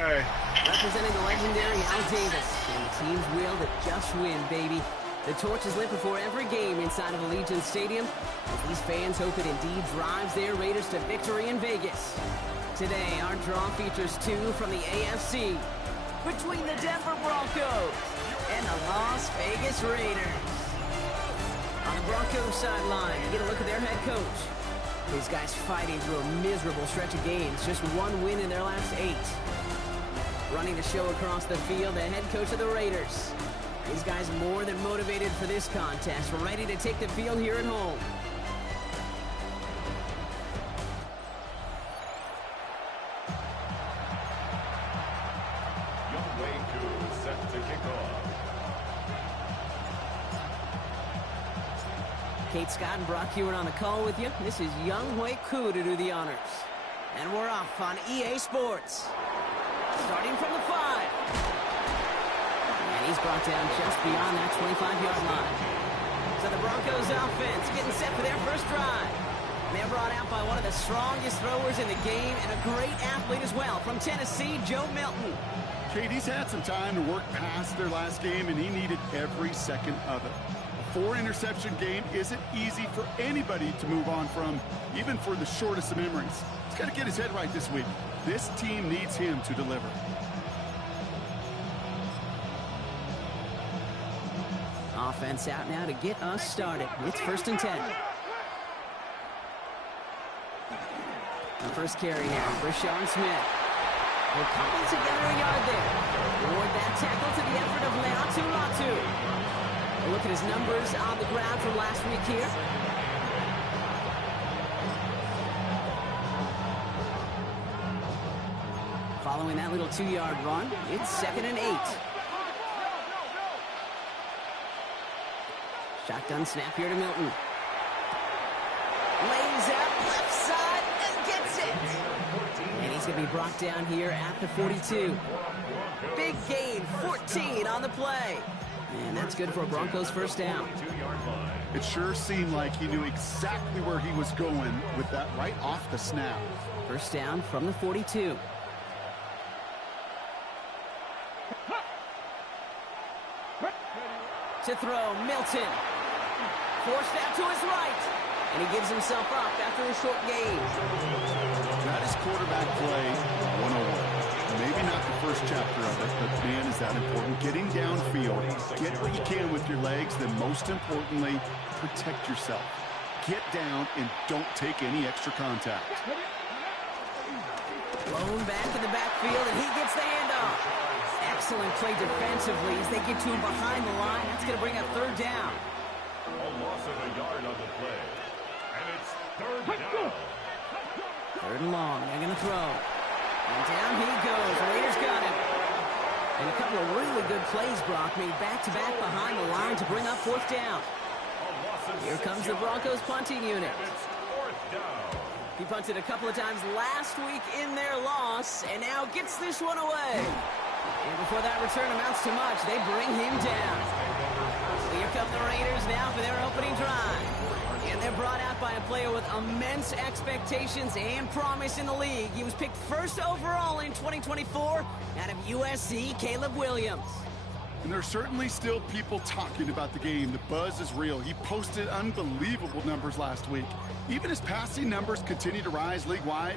Hey. Representing the legendary Al Davis and the team's will to just win, baby. The torch is lit before every game inside of Allegiant Stadium, as these fans hope it indeed drives their Raiders to victory in Vegas. Today, our draw features two from the AFC, between the Denver Broncos and the Las Vegas Raiders. On the Broncos sideline, you get a look at their head coach. These guys fighting through a miserable stretch of games, just one win in their last 8. Running the show across the field, the head coach of the Raiders. These guys more than motivated for this contest, ready to take the field here at home. Set to kick off. Kate Scott and Brock Hewitt on the call with you. This is Young Hui Koo to do the honors. And we're off on EA Sports. Starting from the 5. And he's brought down just beyond that 25-yard line. So the Broncos offense getting set for their first drive. And they're brought out by one of the strongest throwers in the game and a great athlete as well from Tennessee, Joe Milton. Kate, he's had some time to work past their last game, and he needed every second of it. A 4-interception game isn't easy for anybody to move on from, even for the shortest of memories. He's got to get his head right this week. This team needs him to deliver. Offense out now to get us started. It's 1st and 10. The first carry now, Rashawn Smith. We'll cobble together a yard there. Reward that tackle to the effort of Leatu Latu. A look at his numbers on the ground from last week here. Following that little 2-yard run, it's 2nd and 8. Shotgun snap here to Milton. Lays out left side and gets it. And he's going to be brought down here at the 42. Big gain, 14 on the play. And that's good for a Broncos first down. It sure seemed like he knew exactly where he was going with that right off the snap. First down from the 42. To throw, Milton. Forced out to his right. And he gives himself up after a short gain. That is quarterback play 101. Maybe not the first chapter of it, but man, is that important. Getting downfield, get what you can with your legs, then most importantly, protect yourself. Get down and don't take any extra contact. Blown back in the backfield, and he gets the handoff. Excellent play defensively as they get to him behind the line. That's going to bring up 3rd down. A loss of a yard on the play. And it's 3rd down. 3rd and long. They're going to throw. And down he goes. The Raiders got him. And a couple of really good plays, Brock, made back-to-back behind the line to bring up 4th down. Here comes the Broncos punting unit. It's 4th down. He punted a couple of times last week in their loss, and now gets this one away. And before that return amounts to much, they bring him down. So here come the Raiders now for their opening drive. And they're brought out by a player with immense expectations and promise in the league. He was picked 1st overall in 2024 out of USC, Caleb Williams. And there's certainly still people talking about the game. The buzz is real. He posted unbelievable numbers last week. Even his passing numbers continue to rise league-wide.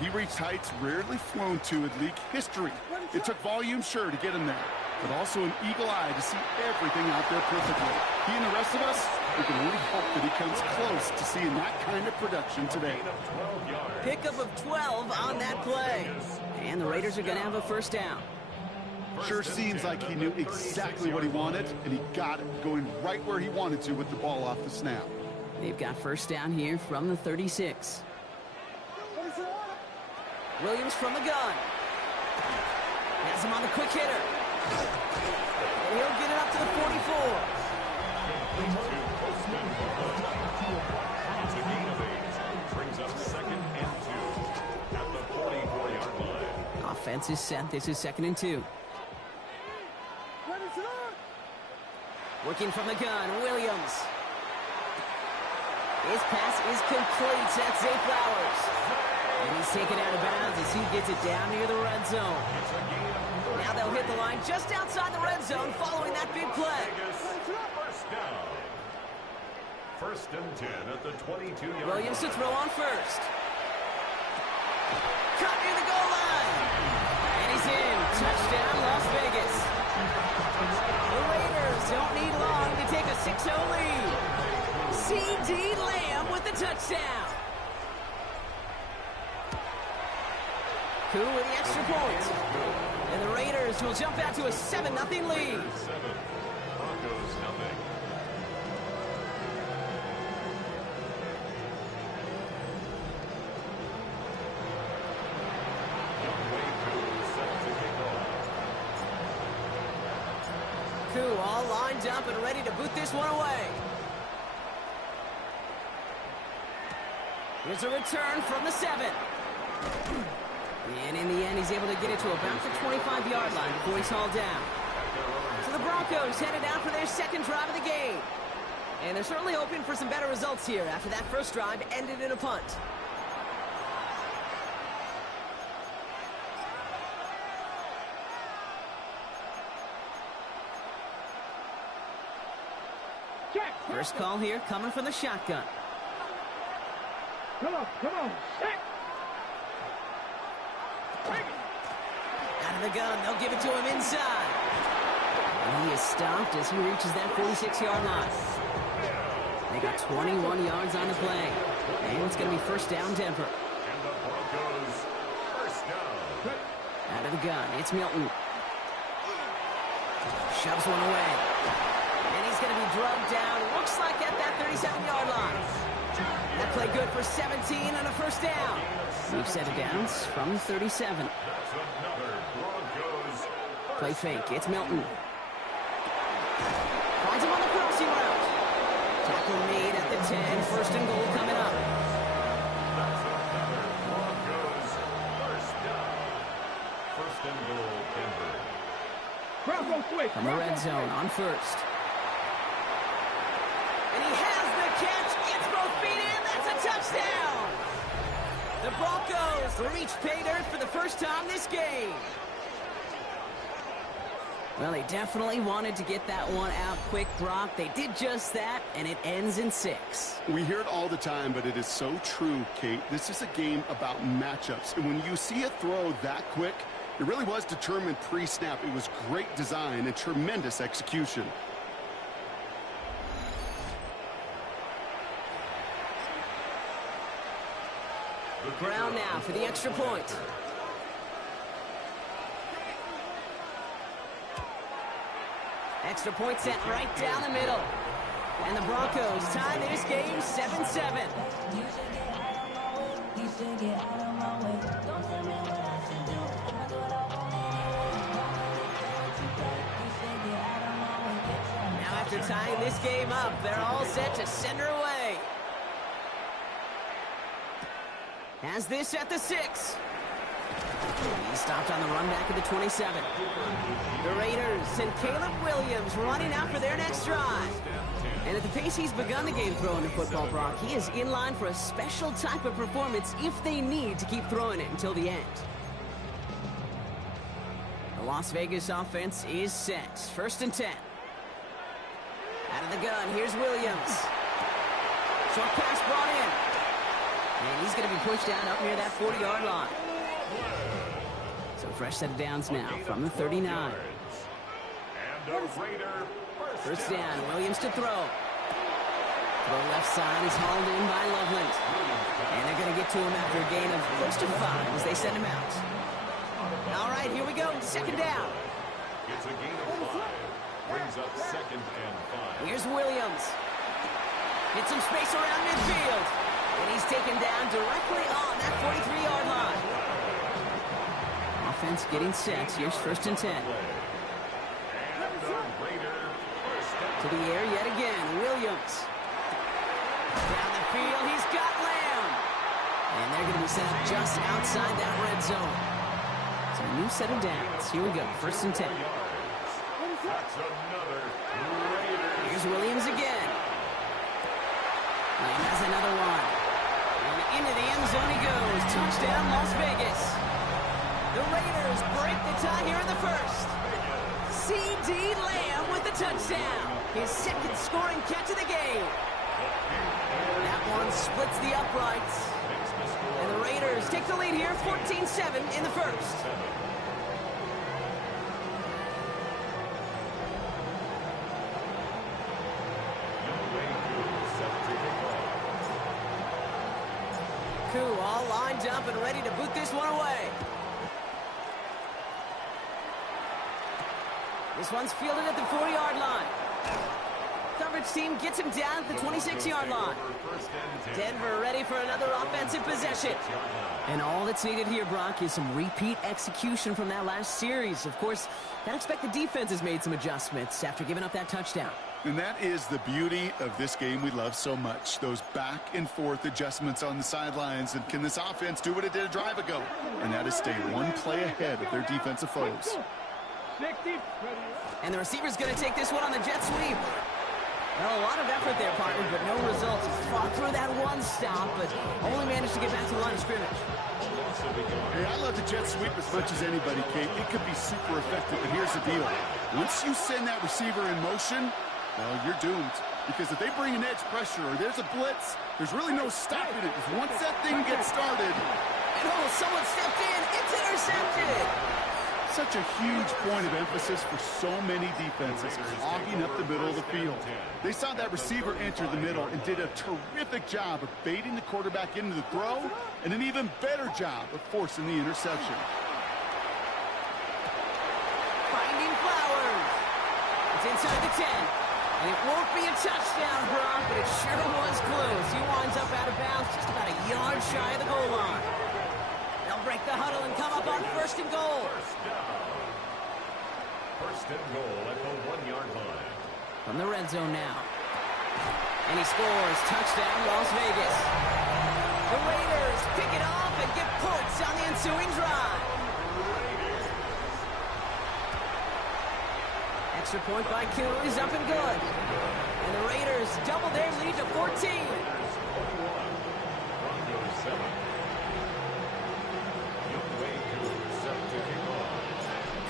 He reached heights rarely flown to in league history. It took volume, sure, to get him there, but also an eagle eye to see everything out there perfectly. He and the rest of us, we can only hope that he comes close to seeing that kind of production today. Pickup of 12 on that play. And the Raiders are going to have a first down. Sure seems like he knew exactly what he wanted, and he got it going right where he wanted to with the ball off the snap. They've got first down here from the 36. Williams from the gun. Has him on the quick hitter. And he'll get it up to the 44. It's a gain of 8. Brings up 2nd and 2 at the 44-yard line. Offense is set. This is 2nd and 2. Working from the gun, Williams. His pass is complete. That's Zay Flowers. And he's taken out of bounds as he gets it down near the red zone. Now they'll hit the line just outside the red zone following that big play. First down. First and 10 at the 22-yard Williams to line. throw on first. Cut near the goal line. And he's in. Touchdown, Las Vegas. The Raiders don't need long to take a 6-0 lead. C.D. Lamb with the touchdown. Koo with the extra point. And the Raiders will jump out to a 7-0 lead. 7. Broncos nothing. Koo all lined up and ready to boot this one away. Here's a return from the 7. And in the end, he's able to get it to about the 25-yard line before he's hauled down. So the Broncos headed out for their second drive of the game. And they're certainly hoping for some better results here after that first drive ended in a punt. First call here coming from the shotgun. Come on, set. Out of the gun, they'll give it to him inside. And he is stopped as he reaches that 46-yard line. They got 21 yards on the play. And it's going to be first down Denver. And the Broncos first down. Out of the gun, it's Milton. Shoves one away. And he's going to be drugged down. Looks like at that 37-yard line. That play good for 17 and a first down. We've set it down from 37. That's another Broncos Play fake, it's Milton. Finds him on the crossing route. Tackle made at the 10. First and goal coming up. That's another Broncos first down. First and goal, Denver. Bronco quick. From the red zone on first. And he has the catch. Gets both feet in. That's a touchdown. The Broncos reach pay dirt for the first time this game. Well, they definitely wanted to get that one out quick, Brock. They did just that, and it ends in 6. We hear it all the time, but it is so true, Kate. This is a game about matchups. And when you see a throw that quick, it really was determined pre-snap. It was great design and tremendous execution. Brown now for the extra point. Extra point sent right down the middle. And the Broncos tie this game 7-7. Now after tying this game up, they're all set to send her away. Has this at the 6. He stopped on the run back at the 27. The Raiders and Caleb Williams running out for their next drive. And at the pace he's begun the game throwing the football, Brock, he is in line for a special type of performance if they need to keep throwing it until the end. The Las Vegas offense is set. First and 10. Out of the gun, here's Williams. Short pass brought in. And he's going to be pushed down up near that 40-yard line. So fresh set of downs now from the 39. And a Raider First down, Williams to throw. Throw left side is hauled in by Loveland. And they're going to get to him after a gain of close to 5 as they send him out. All right, here we go. Second down. It's a gain of 5. Brings up second and 5. Here's Williams. Get some space around midfield. And he's taken down directly on that 43-yard line. Offense getting set. Here's first and 10. To the air yet again. Williams. Down the field. He's got Lamb. And they're going to be set up just outside that red zone. So a new set of downs. Here we go. First and 10. That's another Raiders. Here's Williams again. Lamb has another one. And into the end end zone he goes. Touchdown, Las Vegas. The Raiders break the tie here in the first. C.D. Lamb with the touchdown. His second scoring catch of the game. That one splits the uprights. And the Raiders take the lead here, 14-7 in the first. Koo all lined up and ready to boot this one away. This one's fielded at the 40-yard line. Coverage team gets him down at the 26-yard line. Denver ready for another offensive possession. And all that's needed here, Brock, is some repeat execution from that last series. Of course, I expect the defense has made some adjustments after giving up that touchdown. And that is the beauty of this game we love so much. Those back and forth adjustments on the sidelines. And can this offense do what it did a drive ago? And that is stay one play ahead of their defensive foes. And the receiver's going to take this one on the jet sweep. Well, a lot of effort there, partner, but no results. He fought through that one stop, but only managed to get back to the line of scrimmage. Hey, I love the jet sweep as much as anybody, Kate. It could be super effective, but here's the deal. Once you send that receiver in motion, well, you're doomed. Because if they bring an edge pressure or there's a blitz, there's really no stopping it. Because once that thing gets started... And oh, someone stepped in. It's intercepted. Such a huge point of emphasis for so many defenses, clogging up the middle of the field. They saw that receiver enter the middle and did a terrific job of baiting the quarterback into the throw, and an even better job of forcing the interception. Finding Flowers. It's inside the 10. And it won't be a touchdown, Brock, but it sure was close. He winds up out of bounds just about a yard shy of the goal line. They'll break the huddle and come up on first and goal. First and goal at the 1-yard line. From the red zone now. And he scores. Touchdown, Las Vegas. The Raiders pick it off and get points on the ensuing drive. Extra point by Koo is up and good. And the Raiders double their lead to 14.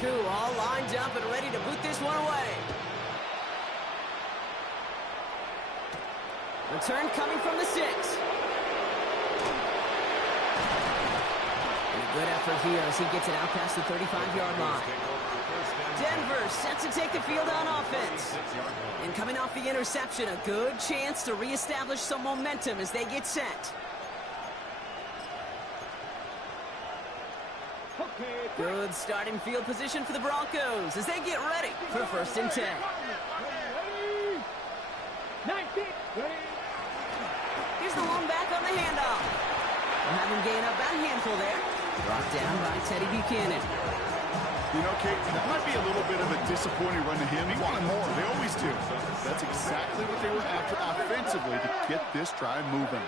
Koo all lined up and ready to boot this one away. Return coming from the 6. And a good effort here as he gets it out past the 35-yard line. Denver set to take the field on offense. And coming off the interception, a good chance to reestablish some momentum as they get set. Good starting field position for the Broncos as they get ready for first and 10. Here's the long back on the handoff. We'll have him gain up about a handful there. Brought down by Teddy Buchanan. You know, Kate, that might be a little bit of a disappointing run to him. He wanted more. They always do. That's exactly what they were after offensively to get this drive moving.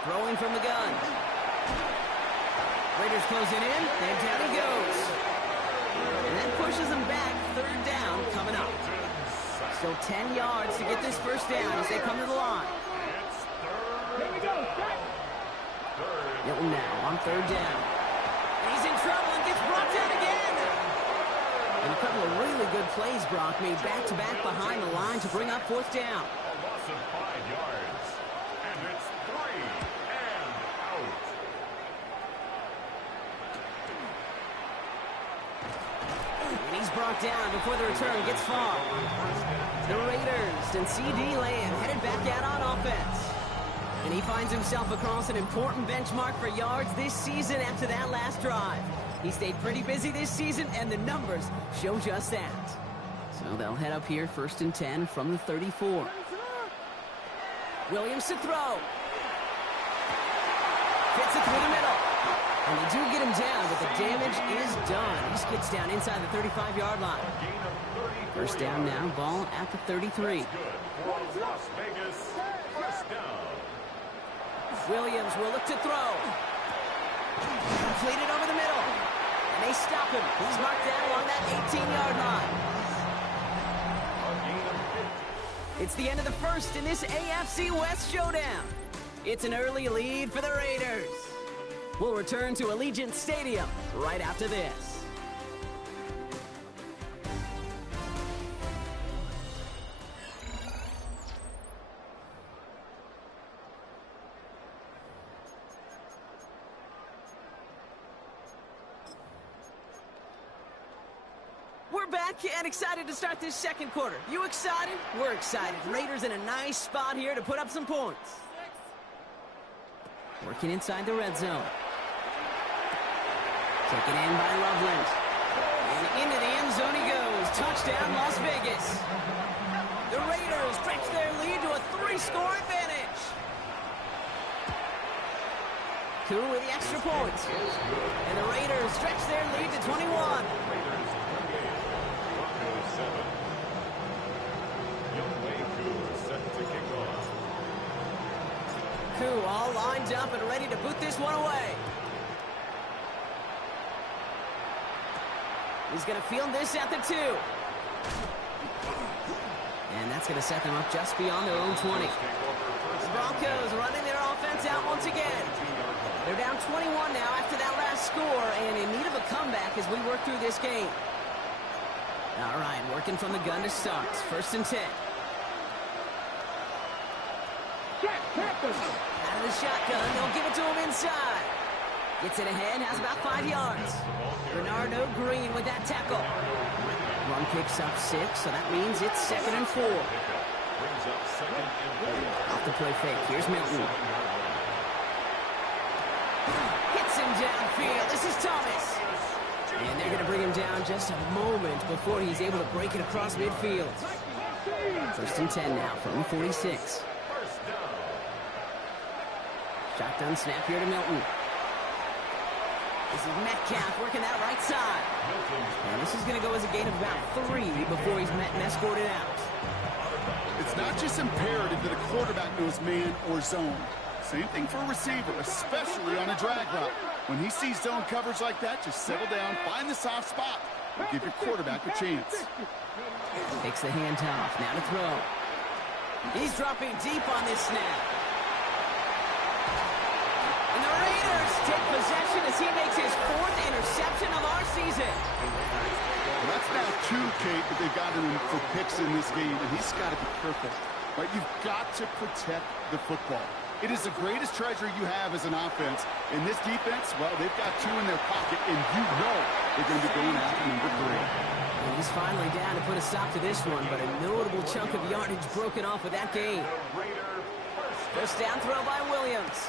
Throwing from the gun. Raiders closing in, and down he goes. And that pushes them back. Third down coming up. Still 10 yards to get this first down as they come to the line. Hilton now on third down. And he's in trouble and gets brought down again. And a couple of really good plays, Brock, made back-to-back behind the line to bring up fourth down. A loss of 5 yards. And it's 3 and out. And he's brought down before the return gets far. The Raiders and C.D. Lamb headed back out on offense. And he finds himself across an important benchmark for yards this season after that last drive. He stayed pretty busy this season, and the numbers show just that. So they'll head up here, first and 10 from the 34. Williams to throw. Fits it through the middle. And they do get him down, but the damage is done. He just gets down inside the 35-yard line. First down now, ball at the 33. Las Vegas, first down. Williams will look to throw. Completed over the middle. And they stop him. He's marked down along that 18-yard line. It's the end of the first in this AFC West showdown. It's an early lead for the Raiders. We'll return to Allegiant Stadium right after this. We're back and excited to start this second quarter. You excited? We're excited. Raiders in a nice spot here to put up some points. Working inside the red zone. Taken in by Loveland. And into the end zone he goes. Touchdown, Las Vegas. The Raiders stretch their lead to a 3-score advantage. Koo with the extra points. And the Raiders stretch their lead to 21. Koo all lined up and ready to boot this one away. He's going to field this at the 2. And that's going to set them up just beyond their own 20. The Broncos running their offense out once again. They're down 21 now after that last score and in need of a comeback as we work through this game. All right, working from the gun to start. 1st and 10. Out of the shotgun, they'll give it to him inside. Gets it ahead, has about 5 yards. Bernardo Green with that tackle. Run picks up 6, so that means it's 2nd and 4. Off the play fake, here's Milton. Hits him downfield, this is Thomas. And they're going to bring him down just a moment before he's able to break it across midfield. 1st and 10 now from the 46. Shotgun snap here to Milton. This is Metcalf working that right side. And this is going to go as a gain of about 3 before he's met and escorted out. It's not just imperative that a quarterback knows man or zone. Same thing for a receiver, especially on a drag route. When he sees zone coverage like that, just settle down, find the soft spot, and give your quarterback a chance. Takes the handoff, now to throw. He's dropping deep on this snap. And the Raiders take possession as he makes his 4th interception of our season. Well, that's now 2, Kate, that they've got him for picks in this game, and he's got to be careful. Right? You've got to protect the football. It is the greatest treasure you have as an offense. In this defense, well, they've got 2 in their pocket, and you know they're going to be going after number 3. And he's finally down to put a stop to this one, but a notable chunk of yardage broken off with that gain. First down throw by Williams.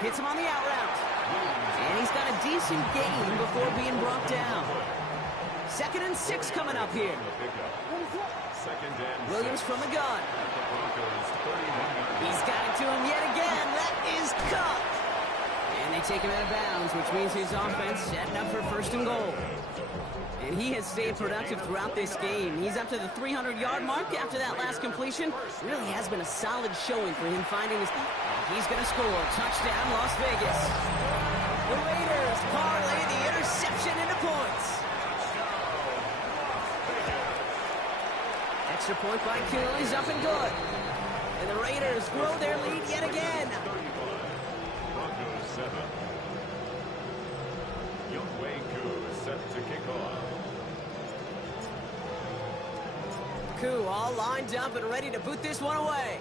Hits him on the out route. And he's got a decent gain before being brought down. 2nd and 6 coming up here. Williams from the gun. He's got it to him yet again. That is cut. And they take him out of bounds, which means his offense setting up for 1st and goal. And he has stayed productive throughout this game. He's up to the 300-yard mark after that last completion. Really has been a solid showing for him finding his... He's going to score. Touchdown, Las Vegas. The Raiders parlay the interception into points. Extra point by Koo. He's up and good. And the Raiders grow their lead yet again. Broncos 7. Younghoe Koo set to kick off. Koo all lined up and ready to boot this one away.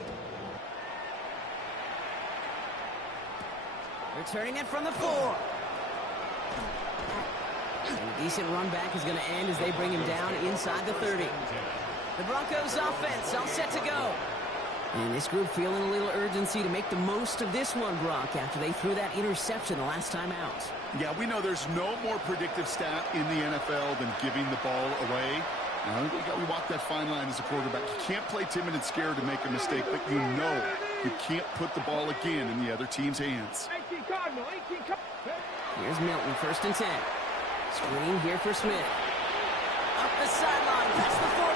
Returning it from the 4. And a decent run back is going to end as they bring him down inside the 30. The Broncos offense all set to go. And this group feeling a little urgency to make the most of this one, Brock, after they threw that interception the last time out. Yeah, we know there's no more predictive stat in the NFL than giving the ball away. Now, we walk that fine line as a quarterback. You can't play timid and scared to make a mistake, but you know you can't put the ball again in the other team's hands. Here's Milton, 1st and 10. Screen here for Smith. Up the sideline, past the 40.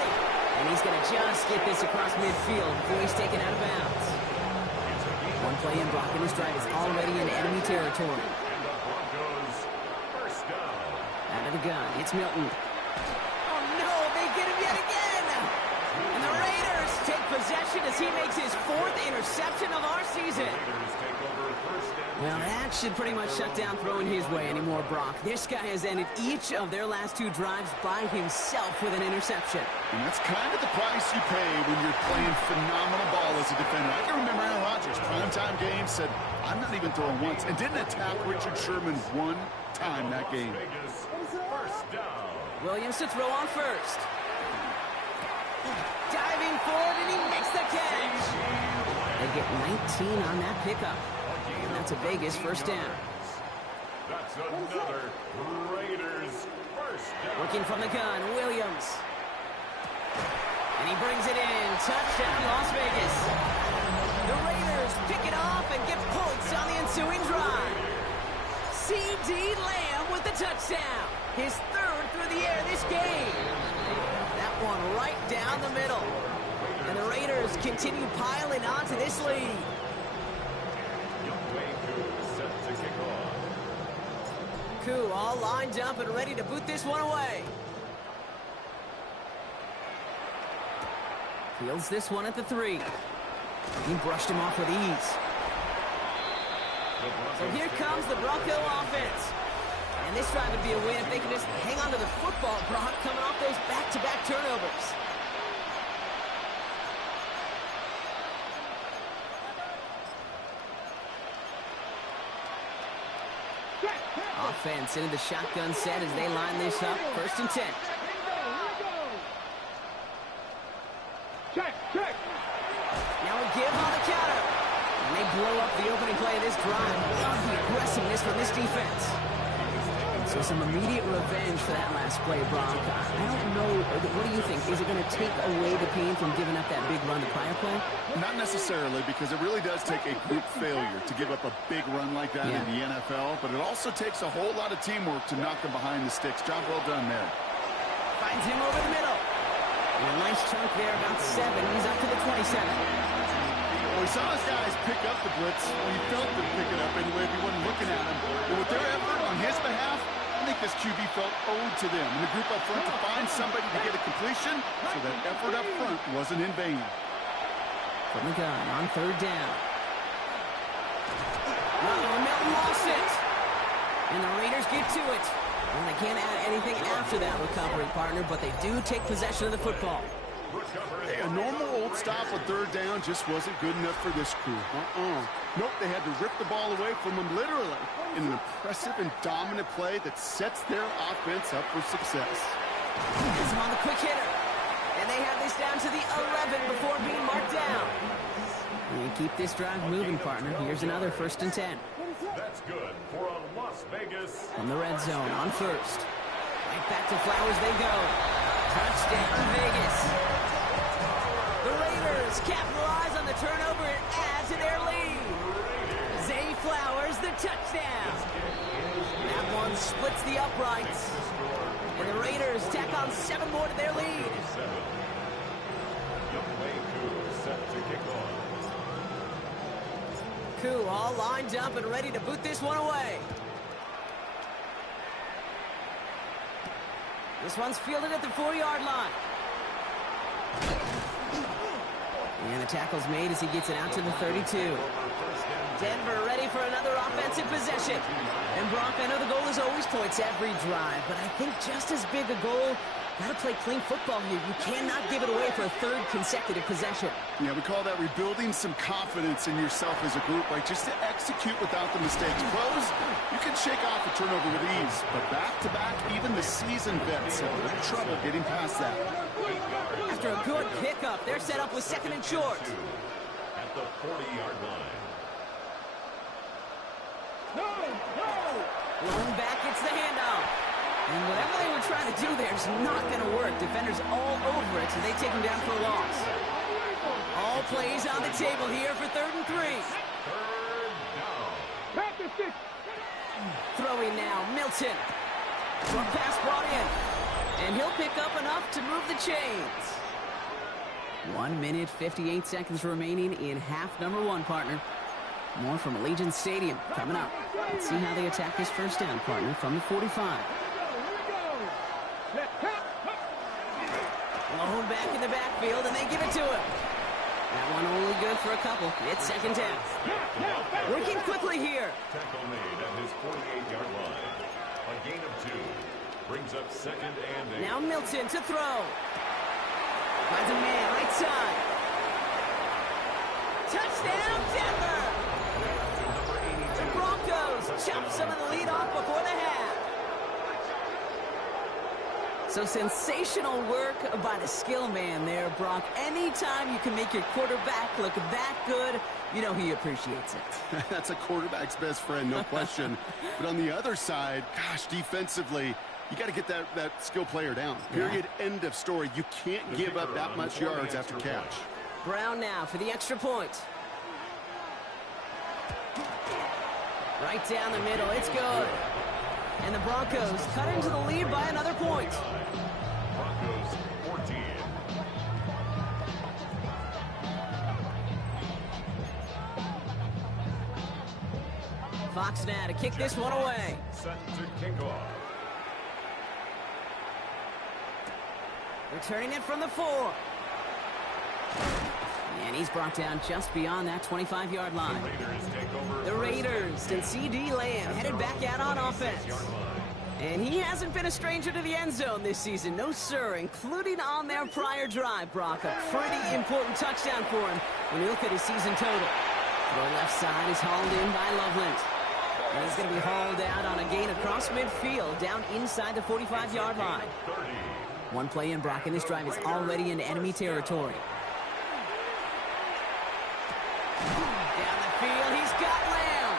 And he's going to just get this across midfield before he's taken out of bounds. One play in, Brock, and his drive is already in enemy territory. Out of the gun, it's Milton. Oh, no, they get him yet again. And the Raiders take possession as he makes his 4th interception of our season. Raiders take over first and Well, that should pretty much shut down throwing his way anymore, Brock. This guy has ended each of their last 2 drives by himself with an interception. And that's kind of the price you pay when you're playing phenomenal ball as a defender. I can remember Aaron Rodgers, primetime game, said, I'm not even throwing once, and didn't attack Richard Sherman one time that game. Vegas, first down. Williams to throw on first. Diving forward, and he makes the catch. They get 19 on that pickup. And that's a Vegas first down. That's another Raiders first down. Working from the gun, Williams. And he brings it in. Touchdown, Las Vegas. The Raiders pick it off and get points on the ensuing drive. C.D. Lamb with the touchdown. His 3rd through the air this game. That one right down the middle. And the Raiders continue piling on to this lead. Set to kick off. Koo all lined up and ready to boot this one away. Fields this one at the 3. He brushed him off with ease. So here comes the Bronco offense. And this drive would be a win if they can just hang on to the football, Brock, coming off those back-to-back turnovers. Offense into the shotgun set as they line this up. 1st and 10. Check, check. Now a give on the counter. And they blow up the opening play of this drive. Love the aggressiveness from this defense. So some immediate revenge for that last play, Brock. I don't know. What do you think? Is it going to take away the pain from giving up that big run the prior play? Not necessarily, because it really does take a group failure to give up a big run like that in the NFL, but it also takes a whole lot of teamwork to knock them behind the sticks. Job well done there. Finds him over the middle. And a nice chunk there, about 7. He's up to the 27. Well, we saw his guys pick up the blitz. We felt them pick it up anyway if he wasn't looking at him. But with their effort on his behalf, I think this QB felt owed to them and the group up front to find somebody to get a completion, so that effort up front wasn't in vain. From the gun on 3rd down. Milton lost it. And the Raiders get to it. And they can't add anything after that recovery, partner, but they do take possession of the football. Hey, a normal old stop on 3rd down just wasn't good enough for this crew. Nope, they had to rip the ball away from them literally in an impressive and dominant play that sets their offense up for success. He's on the quick hitter. And they have this down to the 11 before being marked down. And keep this drive moving, partner. Here's another 1st and 10. That's good for a Las Vegas. From the red zone on 1st. Right back to Flowers they go. Touchdown, Vegas. The Raiders capitalize on the turnover and add to their lead. Zay Flowers, the touchdown. That one splits the uprights. And the Raiders tack on 7 more to their lead. Set to kick off. Koo all lined up and ready to boot this one away. This one's fielded at the 4-yard line. And the tackle's made as he gets it out to the 32. Denver ready for another offensive possession. And Brock, I know the goal is always points every drive, but I think just as big a goal, got to play clean football here. You cannot give it away for a 3rd consecutive possession. Yeah, we call that rebuilding some confidence in yourself as a group, right? Just to execute without the mistakes. Pros, you can shake off a turnover with ease, but back-to-back, even the seasoned vets have a little trouble getting past that. After a good pickup, they're set up with 2nd and short. At the 40-yard line. No, no. Lone back gets the handoff. And whatever they were trying to do there is not going to work. Defenders all over it, so they take him down for a loss. All plays on the table here for 3rd and 3. Pass the 6. Throwing now, Milton. Short pass brought in. And he'll pick up enough to move the chains. 1 minute, 58 seconds remaining in half number 1, partner. More from Allegiant Stadium coming up. Let's see how they attack this 1st down, partner, from the 45. Lone back in the backfield, and they give it to him. That one only good for a couple. It's second down. Working quickly here. Tackle made at his 48-yard line. A gain of 2. Brings up second and 8. Now Milton to throw. Finds a man, right side. Touchdown, Denver! The Broncos chop some of the lead off before the half. So sensational work by the skill man there, Brock. Anytime you can make your quarterback look that good, you know he appreciates it. That's a quarterback's best friend, no question. But on the other side, gosh, defensively, you got to get that skill player down. Period. Yeah. End of story. You can't give up that much yards after catch. Brown now for the extra point. Right down the middle. It's good. And the Broncos cut into the lead by another point. Broncos 14. Fox now to kick this one away. Set to kick off. Returning it from the 4. And he's brought down just beyond that 25-yard line. The Raiders and C.D. Lamb headed back out on offense. And he hasn't been a stranger to the end zone this season. No, sir, including on their prior drive, Brock. A pretty important touchdown for him when you look at his season total. The left side is hauled in by Loveland. And he's going to be hauled out on a gain across midfield down inside the 45-yard line. One play in, Brock, and this drive is already into enemy territory. Down the field, he's got Lamb.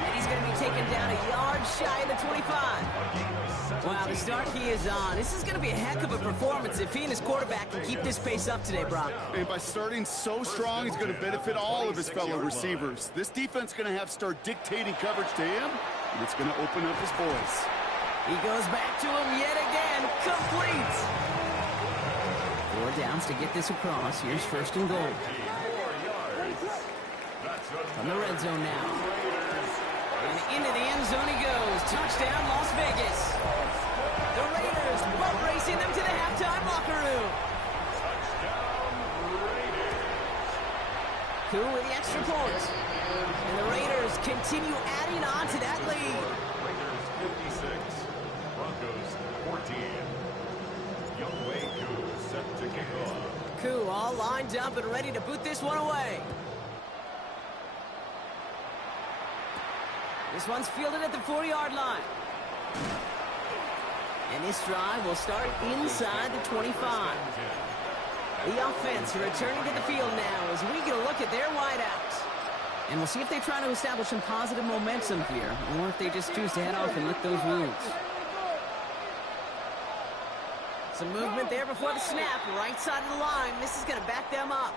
And he's going to be taken down a yard shy of the 25. Wow, the start he is on. This is going to be a heck of a performance if he and his quarterback can keep this pace up today, Brock. And by starting so strong, he's going to benefit all of his fellow receivers. This defense is going to have to start dictating coverage to him, and it's going to open up his boys. He goes back to him yet again. Complete. 4 downs to get this across. Here's first and goal. From the red zone now. And into the end zone he goes. Touchdown, Las Vegas. The Raiders boat racing them to the halftime locker room. Cool with the extra point. And the Raiders continue adding on to that lead. Raiders 56. Broncos 14. Youngway Koo set to kick off. Koo all lined up and ready to boot this one away. This one's fielded at the 4-yard line. And this drive will start inside the 25. The offense returning to the field now as we get a look at their wideouts. And we'll see if they try to establish some positive momentum here, or if they just choose to head off and lick those wounds. Some movement there before the snap, right side of the line. This is going to back them up.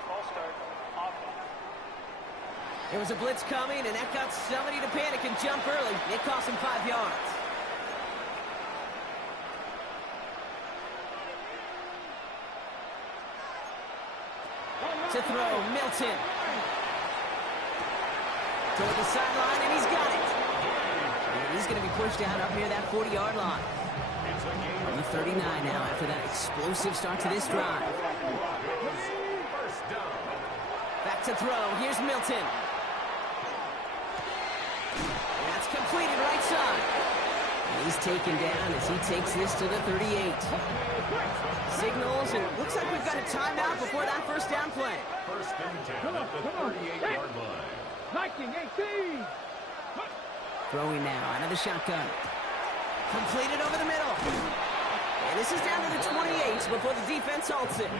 There was a blitz coming, and that got somebody to panic and jump early. It cost him 5 yards. To throw, Milton. Toward the sideline, and he's got it. And he's going to be pushed out up near that 40-yard line. From the 39 now after that explosive start to this drive. Back to throw. Here's Milton. That's completed right side. And he's taken down as he takes this to the 38. Signals, and it looks like we've got a timeout before that first down play. First and 10 at the 38-yard line. 19-18. Throwing now out of the shotgun. Completed over the middle. And this is down to the 28 before the defense halts it.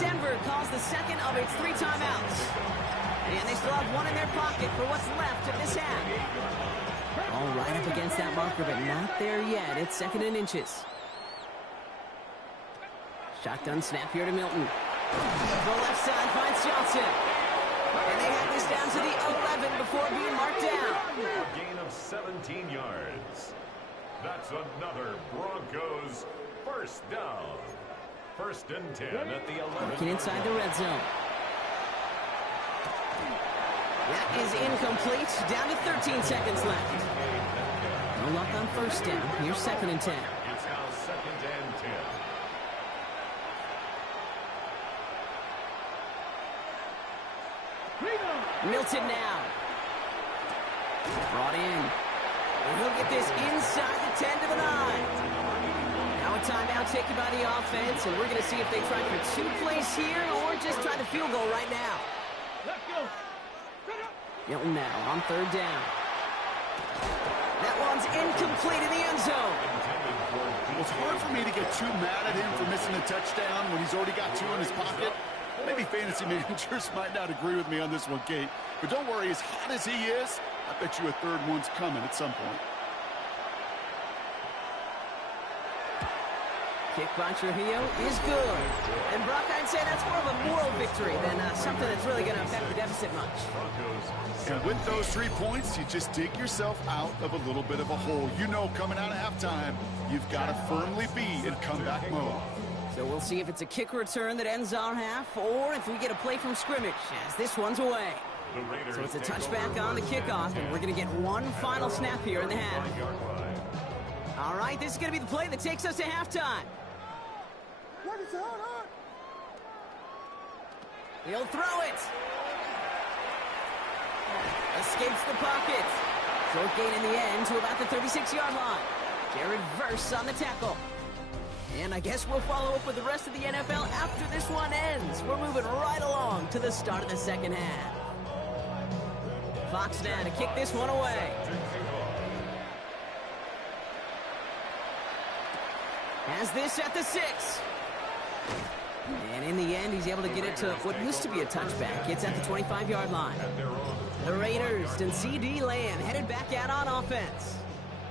Denver calls the second of its 3 timeouts. And they still have one in their pocket for what's left of this half. All right up against that marker, but not there yet. It's second and inches. Shotgun snap here to Milton. The left side finds Johnson. And they have this down to the 11 before being marked down. A gain of 17 yards. That's another Broncos first down. First and 10 at the 11. Looking inside the red zone. That is incomplete. Down to 13 seconds left. No luck on first down. Here's second and 10. It's now second and 10. Milton now. Brought in. And he'll get this inside the 10 to the 9. Now a timeout taken by the offense, and we're going to see if they try for 2 plays here or just try the field goal right now. Let's go. Milton now on 3rd down. That one's incomplete in the end zone. Well, it's hard for me to get too mad at him for missing a touchdown when he's already got 2 in his pocket. Maybe fantasy managers might not agree with me on this one, Kate. But don't worry, as hot as he is, I bet you a 3rd one's coming at some point. Kick by Trujillo is good. And Brock, I'd say that's more of a moral victory than something that's really going to affect the deficit much. And with those 3 points, you just dig yourself out of a little bit of a hole. You know, coming out of halftime, you've got to firmly be in comeback mode. So we'll see if it's a kick return that ends our half, or if we get a play from scrimmage, as this one's away. So it's a touchback on the kickoff, and we're going to get one final snap here in the half. All right, this is going to be the play that takes us to halftime. He'll throw it. Escapes the pocket. Short gain in the end to about the 36-yard line. Jared Verse on the tackle. And I guess we'll follow up with the rest of the NFL after this one ends. We're moving right along to the start of the second half. Fox now to kick this one away. Has this at the 6. And in the end, he's able to get it to what used to be a touchback. It's at the 25-yard line. The Raiders and C.D. Lamb headed back out on offense.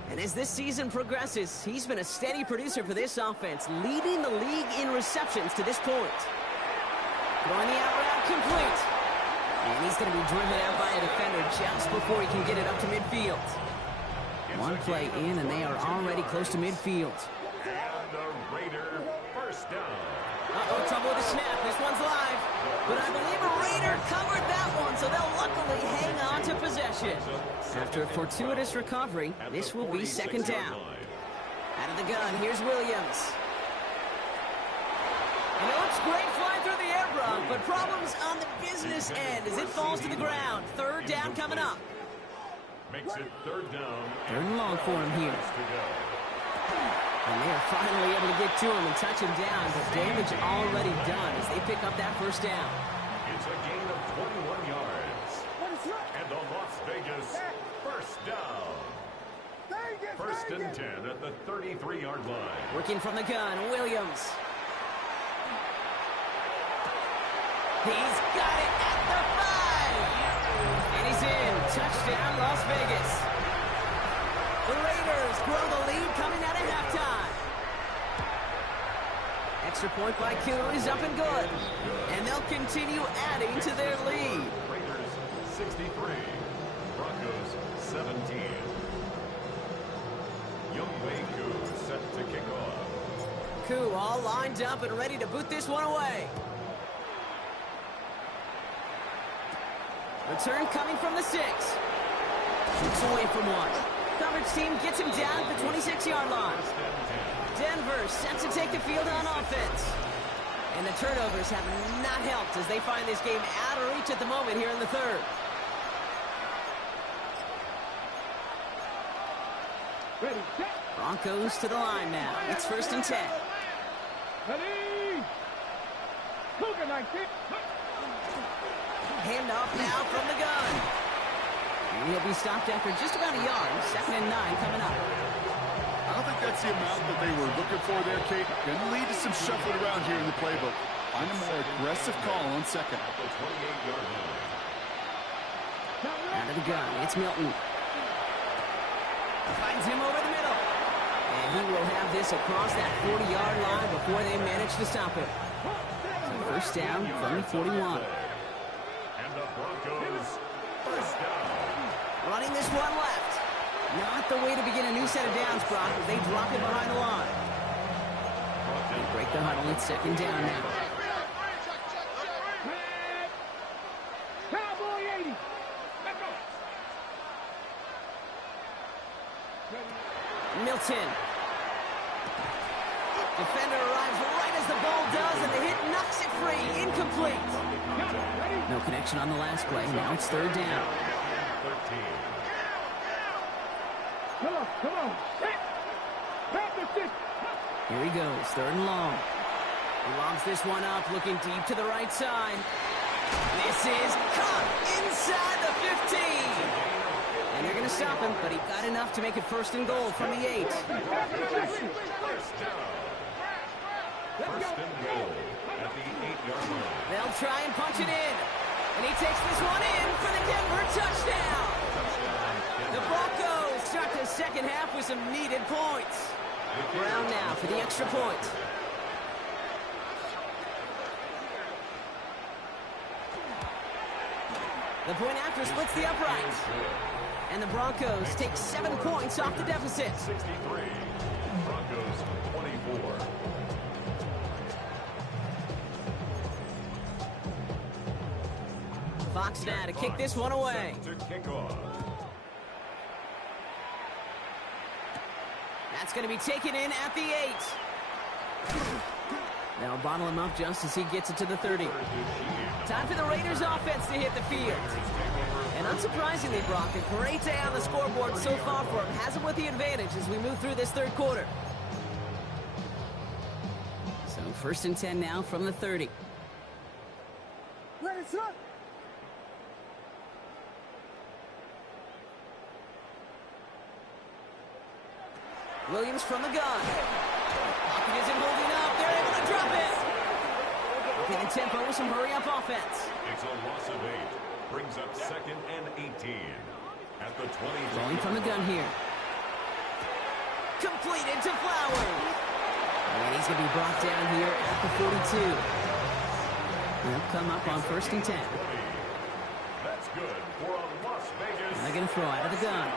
And as this season progresses, he's been a steady producer for this offense, leading the league in receptions to this point. Throwing the out route complete. And he's going to be driven out by a defender just before he can get it up to midfield. One play in, and they are already close to midfield. And the Raider first down. Uh-oh, trouble with the snap. This one's live. But I believe a Raider covered that one, so they'll luckily hang on to possession. After a fortuitous recovery, this will be 2nd down. Out of the gun, here's Williams. And it looks great flying through the air, Brock, but problems on the business end as it falls to the ground. 3rd down coming up. Makes it 3rd down. 3rd and long for him here. And they are finally able to get to him and touch him down, but damage already done as they pick up that 1st down. It's a gain of 21 yards. And the Las Vegas first down. 1st and 10 at the 33-yard line. Working from the gun, Williams. He's got it at the 5. And he's in. Touchdown, Las Vegas. The Raiders grow the lead coming out of halftime. Extra point by Q is up and good. And they'll continue adding to their lead. Raiders 63, Broncos 17. Youngway Koo set to kick off. Koo all lined up and ready to boot this one away. Return coming from the 6. Shoots away from one. Coverage team gets him down at the 26-yard line. Denver set to take the field on offense. And the turnovers have not helped as they find this game out of reach at the moment here in the 3rd. Broncos to the line now. It's 1st and 10. Ready? Cougar 19. Handoff now from the gun. And he'll be stopped after just about a yard. 2nd and 9 coming up. I don't think that's the amount that they were looking for there, Kate. Going to lead to some shuffling around here in the playbook. Find a more aggressive call on 2nd. Out of the gun, it's Milton. Finds him over the middle. And he will have this across that 40-yard line before they manage to stop him. So 1st down from the 41. And the Broncos first down. Running this one left. Not the way to begin a new set of downs, Brock, as they drop it behind the line. They break the huddle. It's 2nd down now. Cowboy 80. Let's go. Milton. Defender arrives right as the ball does, and the hit knocks it free. Incomplete. No connection on the last play. Now it's third down. Come on, come on. Hit. Practice this. Here he goes, third and long. He lobs this one up, looking deep to the right side. This is caught inside the 15. And they're going to stop him, but he got enough to make it first and goal from the 8. First and goal at the 8-yard line. They'll try and punch it in. And he takes this one in for the Denver touchdown. The Broncos start the second half with some needed points. Brown now for the extra point. The point after splits the uprights. And the Broncos take 7 points off the deficit. 63. Broncos 24. Fox now to kick this one away. To kick off. That's going to be taken in at the 8. They'll bottle him up just as he gets it to the 30. Time for the Raiders offense to hit the field. And unsurprisingly, Brock, a great day on the scoreboard so far for him. Has him with the advantage as we move through this third quarter. So first and 10 now from the 30. Ready, son. Williams from the gun. Pocket isn't holding up. They're able to drop it. Upping the tempo with some hurry-up offense. It's a loss of 8. Brings up second and 18. At the 20. Going from the gun here. Completed to Flowers. And he's going to be brought down here at the 42. They'll come up on first and 10. That's good for a Las Vegas. They're going to throw out of the gun.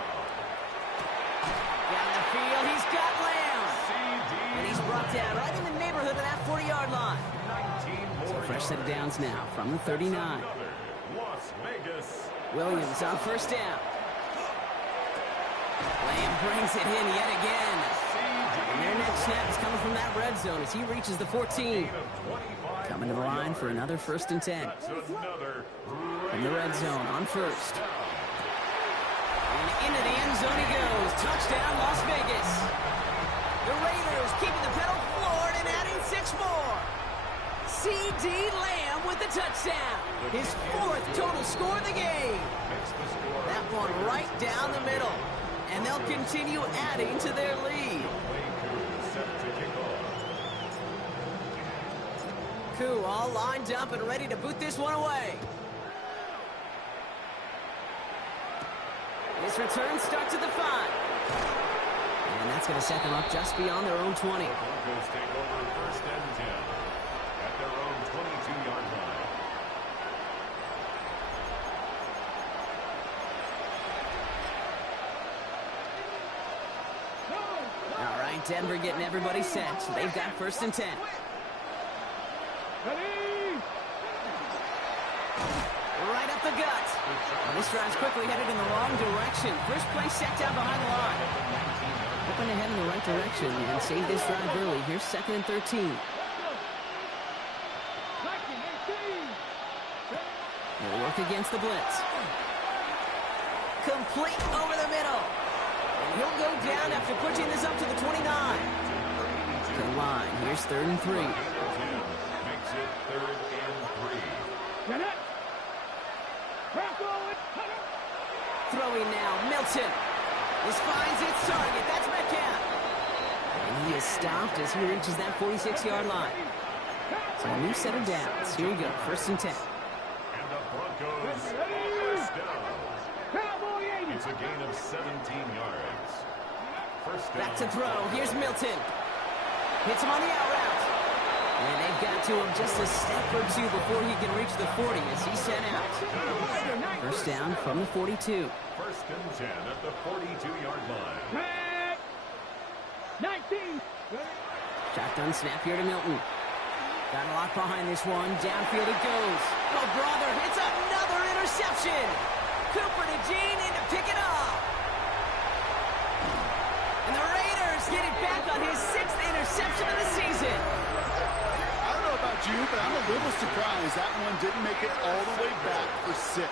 Down the field, he's got Lamb. And he's brought down right in the neighborhood of that 40-yard line. So fresh set of downs now from the 39. Las Vegas. Williams on first down. Lamb brings it in yet again. And their next snap is coming from that red zone as he reaches the 14. Coming to the line for another first and 10. From the red zone on first. And into the end zone he goes. Touchdown, Las Vegas. The Raiders keeping the pedal floored and adding 6 more. C.D. Lamb with the touchdown. His 4th total score of the game. That one right down the middle. And they'll continue adding to their lead. Koo all lined up and ready to boot this one away. This return starts at the 5. And that's going to set them up just beyond their own 20. Broncos take over first and 10 at their own 22-yard line. All right, Denver getting everybody set. They've got first and 10. Ready. Right up the gut. Well, this drive's quickly headed in the wrong direction. First play set down behind the line. Hoping to head in the right direction and save this drive early. Here's second and 13. They'll work against the blitz. Complete over the middle. And he'll go down after pushing this up to the 29. Good line. Here's third and 3. Makes it third and 3. Get it. Throwing now, Milton. This finds its target. That's Metcalf. And he is stopped as he reaches that 46-yard line. So a new set of downs. Here we go, first and 10. And the Broncos first down. It's a gain of 17 yards. First down. Back to throw. Here's Milton. Hits him on the out route. And they've got to him just a step or two before he can reach the 40 as he's sent out. First down from the 42. First and 10 at the 42-yard line. 19. Shotgun snap here to Milton. Got a lock behind this one. Downfield it goes. Oh, brother, it's another interception. Cooper to Gene in to pick it up. And the Raiders get it back on his 6th interception of the season. about you, but I'm a little surprised that one didn't make it all the way back for 6.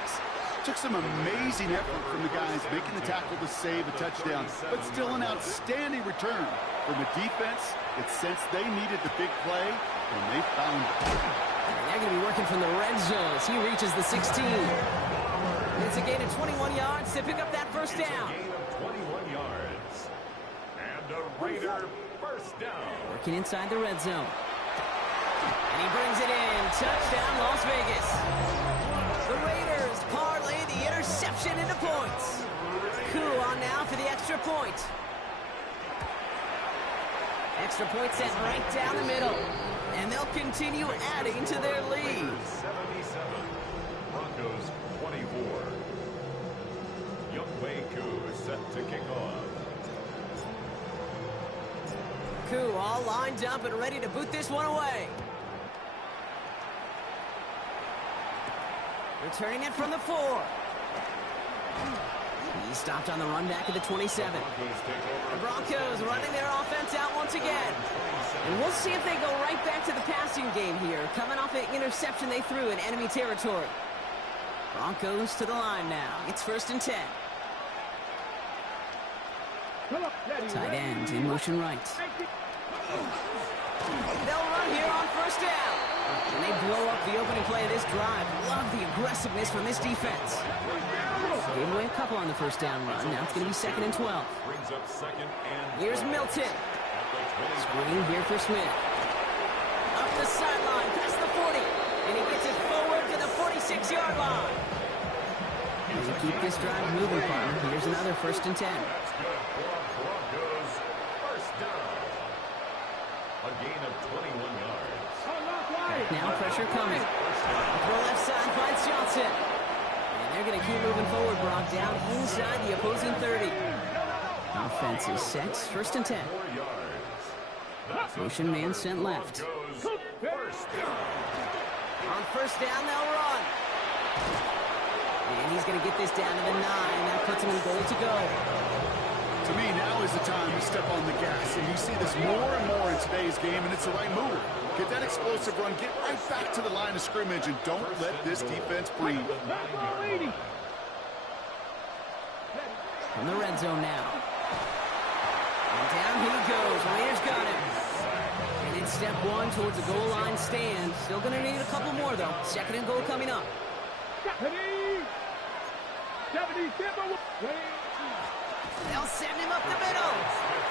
Took some amazing effort from the guys making the tackle to save a touchdown, but still an outstanding return. From a defense, it's since they needed the big play, and they found it. They're going to be working from the red zone as he reaches the 16. It's a gain of 21 yards to pick up that first down. Gain of 21 yards. And a Raider first down. Working inside the red zone. And he brings it in. Touchdown, Las Vegas. The Raiders parlay the interception into points. Koo on now for the extra point. Extra point sent right down the middle. And they'll continue adding to their lead. 77. Broncos 24. Younghoe Koo set to kick off. Koo all lined up and ready to boot this one away. Returning it from the 4. He stopped on the run back at the 27. The Broncos running their offense out once again. And we'll see if they go right back to the passing game here, coming off an interception they threw in enemy territory. Broncos to the line now. It's 1st and 10. Tight end in motion right. They'll run here on 1st down. And they blow up the opening play of this drive. Love the aggressiveness from this defense. Gave away a couple on the 1st down run. Now it's going to be 2nd and 12. Brings up 2nd and 12. Here's Milton. Screen here for Smith. Up the sideline, past the 40. And he gets it forward to the 46-yard line. As you keep this drive moving, partner, here's another 1st and 10. That's good for Broncos first down. A gain of 21 yards. Now pressure coming. Throw left side finds Johnson. And they're going to keep moving forward, Brock, down inside the opposing 30. Offense is set. 1st and 10. 4 yards. Motion man sent left. First down. On 1st down, they'll run. And he's going to get this down to the 9. That puts him in goal to go. To me, now is the time to step on the gas, and you see this more and more in today's game, and it's the right move. Get that explosive run, get right back to the line of scrimmage, and don't let this defense breathe. From the red zone now. And down he goes. Raiders got him. And it's step 1 towards the goal line stand. Still going to need a couple more, though. 2nd and goal coming up. They'll send him up the middle.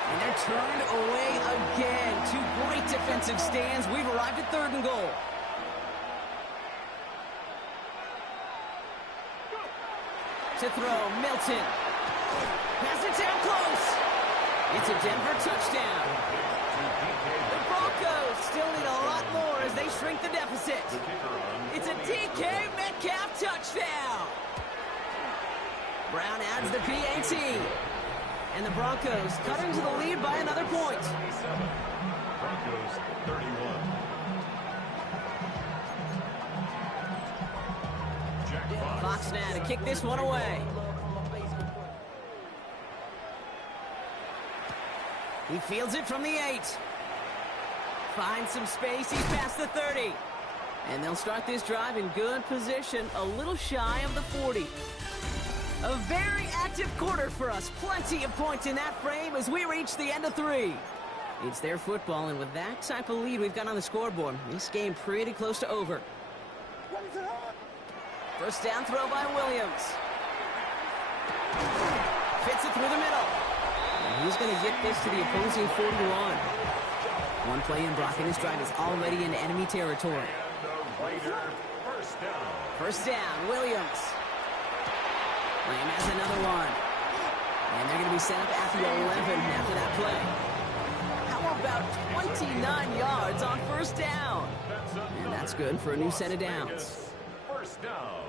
And they're turned away again. 2 great defensive stands. We've arrived at 3rd and goal. To throw, Milton. Pass it down close. It's a Denver touchdown. The Broncos still need a lot more as they shrink the deficit. It's a DK Metcalf touchdown. Brown adds the PAT. And the Broncos cut into the lead by another point. 27. Broncos 31. Jack Fox now to kick this one away. He fields it from the 8. Finds some space. He's past the 30. And they'll start this drive in good position, a little shy of the 40. A very active quarter for us. Plenty of points in that frame as we reach the end of 3. It's their football, and with that type of lead we've got on the scoreboard, this game pretty close to over. 1st down throw by Williams. Fits it through the middle. And he's going to get this to the opposing 41. One play in, Brock, and this drive is already in enemy territory. First down. 1st down, Williams. Lamb has another one. And they're going to be set up at the 11 after that play. How about 29 yards on 1st down? And that's good for a new set of downs. First down.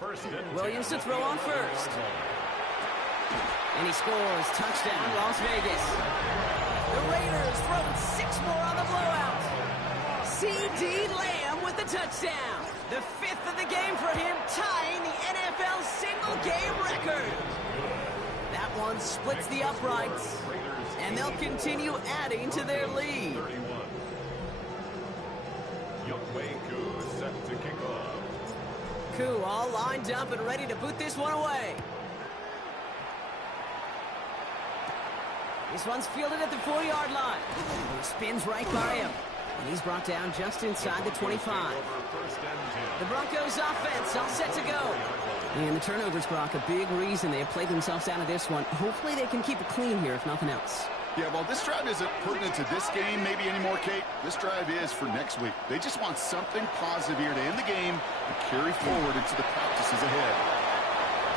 First and Williams to throw on 1st. And he scores. Touchdown, Las Vegas. The Raiders throwing 6 more on the blowout. C.D. Lamb with the touchdown. The 5th of the game for him, tying the NFL single-game record. That one splits the uprights, and they'll continue adding to their lead. crew all lined up and ready to boot this one away. This one's fielded at the 40-yard line. He spins right by him. And he's brought down just inside the 25. The Broncos offense all set to go. And the turnovers, Brock, a big reason they have played themselves out of this one. Hopefully they can keep it clean here, if nothing else. Yeah, well, this drive isn't pertinent to this game maybe anymore, Kate. This drive is for next week. They just want something positive here to end the game and carry forward into the practices ahead.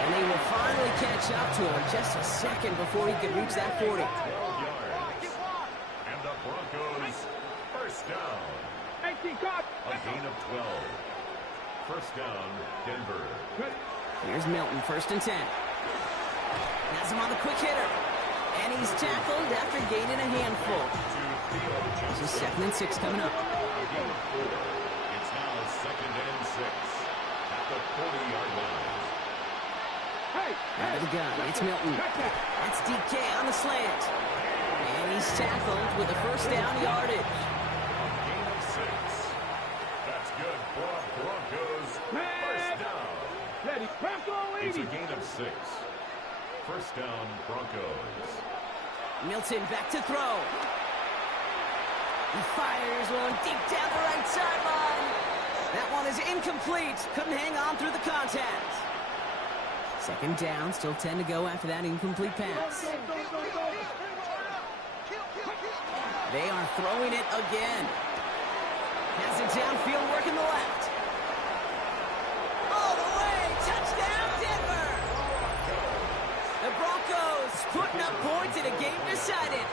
And they will finally catch up to him just a second before he could reach that 40. 12 yards. And the Broncos, first down. A gain of 12. First down, Denver. Here's Milton, 1st and 10. Has him on the quick hitter. And he's tackled after gaining a handful. This is 2nd and 6 coming up. It's now 2nd and 6 at the 40-yard line. Out of the gun, it's Milton. That's DK on the slant. And he's tackled with a first down yardage. Gain of 6. That's good for the Broncos. First down. It's a gain of 6. First down, Broncos. Milton back to throw. He fires one deep down the right sideline. That one is incomplete. Couldn't hang on through the contact. 2nd down, still 10 to go after that incomplete pass. They are throwing it again. Has it downfield, working the left. All the way, touchdown Denver! The Broncos putting up points in a game decided.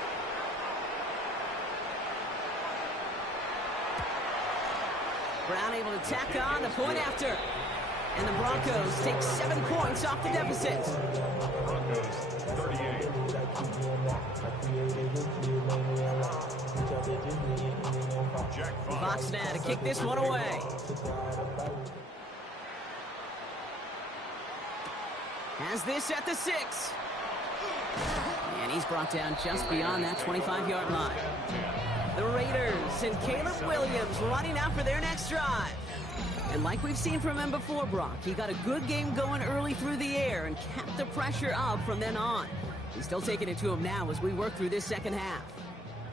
Brown able to tack on the point after. And the Broncos take 7 points off the deficit. Broncos, 38. Fox now to kick this one away. Has this at the 6. And he's brought down just beyond that 25-yard line. The Raiders and Caleb Williams running out for their next drive. And like we've seen from him before, Brock, he got a good game going early through the air and kept the pressure up from then on. He's still taking it to him now as we work through this second half.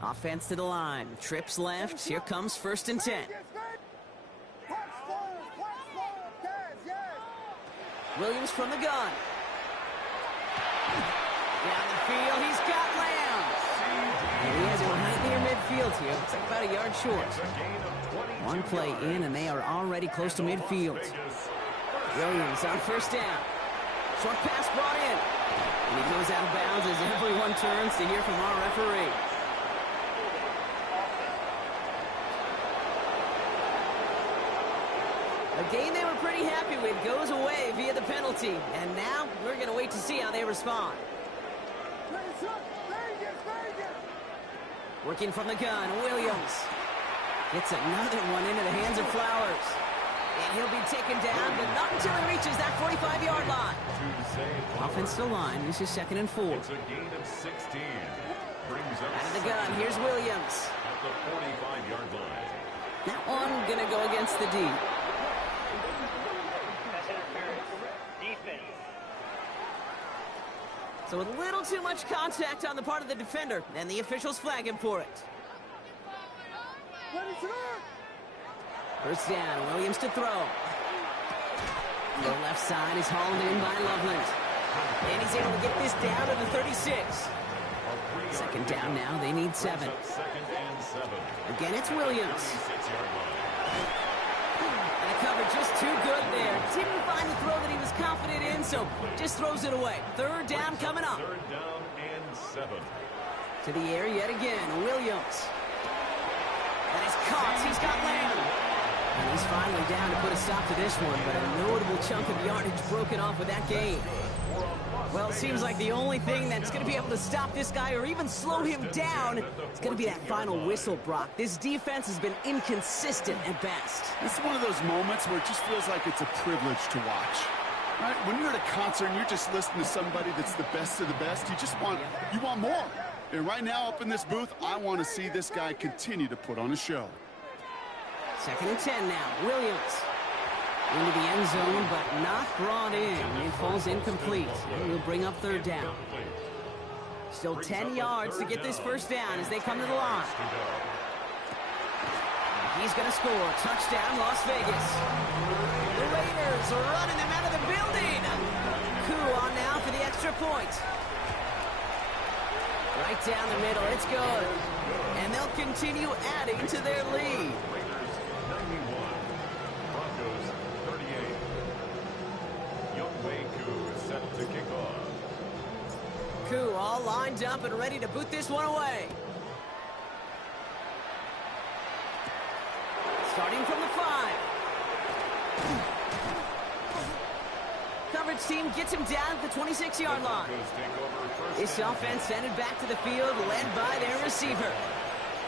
Offense to the line. Trips left. Here comes 1st and 10. Williams from the gun. Down the field, he's got Lamb. And he has it right near midfield here. Looks like about a yard short. One play in, and they are already close to midfield. Williams on 1st down. Short pass brought in. And he goes out of bounds as everyone turns to hear from our referee. A game they were pretty happy with goes away via the penalty. And now we're going to wait to see how they respond. Working from the gun, Williams. Gets another one into the hands of Flowers. And he'll be taken down, but not until he reaches that 45-yard line. Offense to line. This is 2nd and 4. It's a gain of 16. Out of the gun, here's Williams. At the 45-yard line. That one going to go against the D. So a little too much contact on the part of the defender, and the officials flag him for it. First down, Williams to throw. The left side is hauled in by Loveland. And he's able to get this down to the 36. 2nd down now, they need 7. Again, it's Williams. And the cover just too good there. Didn't find the throw that he was confident in, so just throws it away. 3rd down coming up. 3rd down and 7. To the air yet again, Williams. That is caught. He's got Lamb. And he's finally down to put a stop to this one, but a notable chunk of yardage broken off with that gain. Well, it seems like the only thing that's going to be able to stop this guy or even slow him down is going to be that final whistle, Brock. This defense has been inconsistent at best. This is one of those moments where it just feels like it's a privilege to watch. Right? When you're at a concert and you're just listening to somebody that's the best of the best, you want more. And right now up in this booth, I want to see this guy continue to put on a show. 2nd and 10 now. Williams. Into the end zone, but not brought in. It falls incomplete. And we'll bring up third down. Still 10 yards to get this first down as they come to the line. He's going to score. Touchdown, Las Vegas. The Raiders are running them out of the building. Coup on now for the extra point. Right down the middle. It's good. And they'll continue adding to their lead. Raiders 91. Broncos 38. Younghoe Koo is set to kick off. Coup all lined up and ready to boot this one away. Starting from the 5. Coverage team gets him down at the 26-yard line. This offense sent it back to the field, led by their receiver.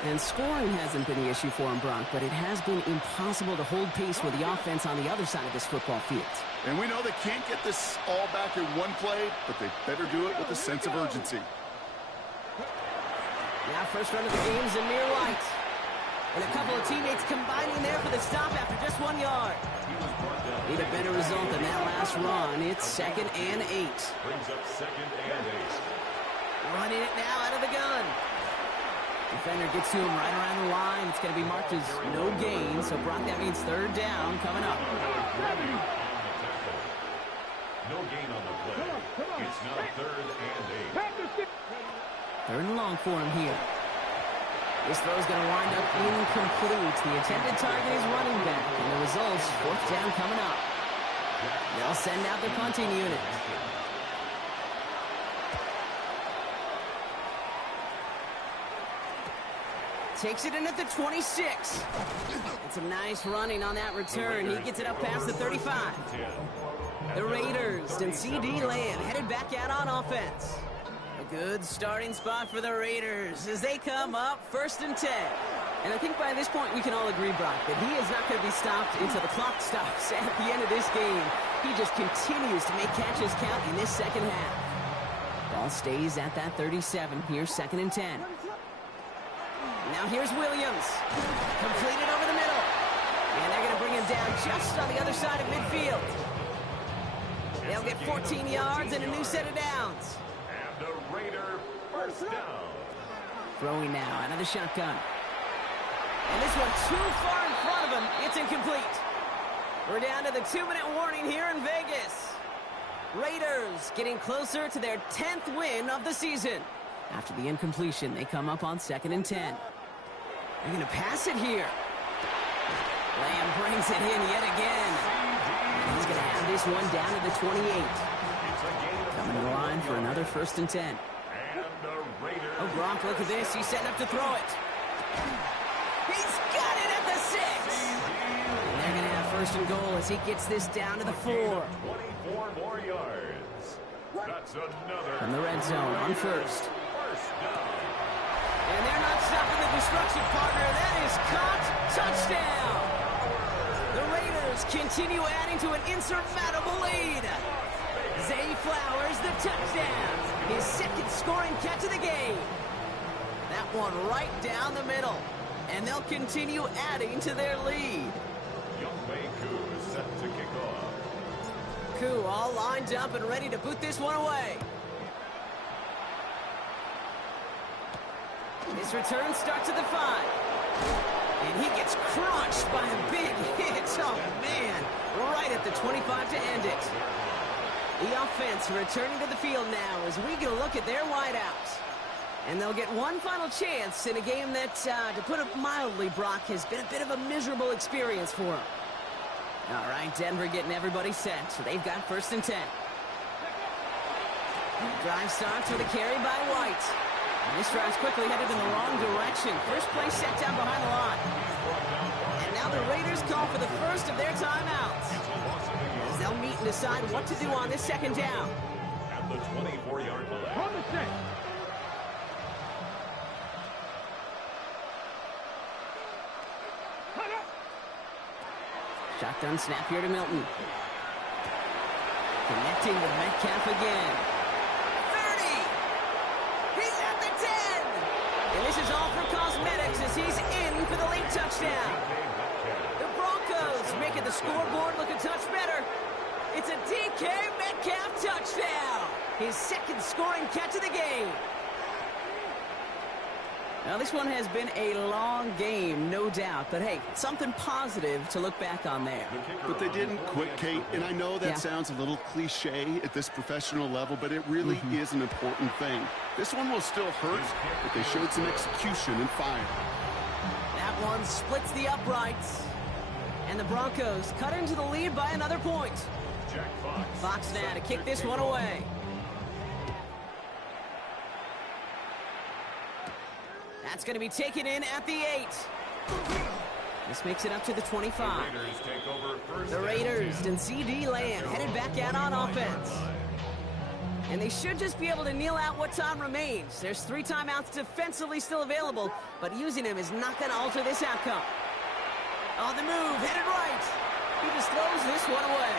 And scoring hasn't been the issue for him, Brock, but it has been impossible to hold pace with the offense on the other side of this football field. And we know they can't get this all back in one play, but they better do it with a sense of urgency. Now first run of the game is Amir White. And a couple of teammates combining there for the stop after just 1 yard. Need a better result than that last run. It's 2nd and 8. Brings up 2nd and 8. Running it now out of the gun. Defender gets to him right around the line. It's going to be marked as no gain. So, Brock, that means third down coming up. No gain on the play. It's now 3rd and 8. 3rd and long for him here. This throw's going to wind up incomplete. The intended target is running back. And the results, 4th down coming up. They'll send out their punting unit. Takes it in at the 26. And some nice running on that return. He gets it up past the 35. The Raiders and C.D. Lamb headed back out on offense. A good starting spot for the Raiders as they come up 1st and 10. And I think by this point we can all agree, Brock, that he is not going to be stopped until the clock stops at the end of this game. He just continues to make catches count in this second half. Ball stays at that 37. Here's 2nd and 10. Now here's Williams. Completed over the middle. And they're going to bring him down just on the other side of midfield. They'll get 14 yards and a new set of downs. And a Raider first down. Throwing now out of the shotgun. And this one too far in front of him. It's incomplete. We're down to the 2-minute warning here in Vegas. Raiders getting closer to their 10th win of the season. After the incompletion, they come up on 2nd and 10. They're going to pass it here. Lamb brings it in yet again. And he's going to have this one down to the 28. Coming to the line for another 1st and 10. Oh, Gronk, look at this. He's setting up to throw it. He's got it at the 6. And they're going to have 1st and goal as he gets this down to the 4. 24 more yards. That's another. From the red zone on 1st. And they're not stopping the destruction, partner. That is caught. Touchdown. The Raiders continue adding to an insurmountable lead. Zay Flowers, the touchdown. His 2nd scoring catch of the game. That one right down the middle. And they'll continue adding to their lead. Younghoe Koo is set to kick off. Koo all lined up and ready to boot this one away. This return starts at the 5. And he gets crunched by a big hit. Oh, man. Right at the 25 to end it. The offense returning to the field now as we get a look at their wideouts. And they'll get one final chance in a game that, to put it mildly, Brock, has been a bit of a miserable experience for them. All right, Denver getting everybody set, so they've got 1st and 10. Drive starts with a carry by White. And this drive's quickly headed in the wrong direction. First play set down behind the line. And now the Raiders call for the first of their timeouts, as they'll meet and decide what to do on this 2nd down. At the 24-yard line. On the set. Shotgun snap here to Milton. Connecting with Metcalf again. 30! He's at the 10! And this is all for cosmetics as he's in for the late touchdown. The Broncos make it the scoreboard look a touch better. It's a DK Metcalf touchdown. His second scoring catch of the game. Now, this one has been a long game, no doubt. But, hey, something positive to look back on there. But they didn't quit, Kate. And I know that sounds a little cliche at this professional level, but it really is an important thing. This one will still hurt, but they showed some execution and fire. That one splits the uprights. And the Broncos cut into the lead by another point. Fox now to kick this one away. That's going to be taken in at the 8. This makes it up to the 25. The Raiders and CeeDee Lamb headed back out on offense. And they should just be able to kneel out what time remains. There's 3 timeouts defensively still available, but using them is not going to alter this outcome. On the move, headed right. He just throws this one away.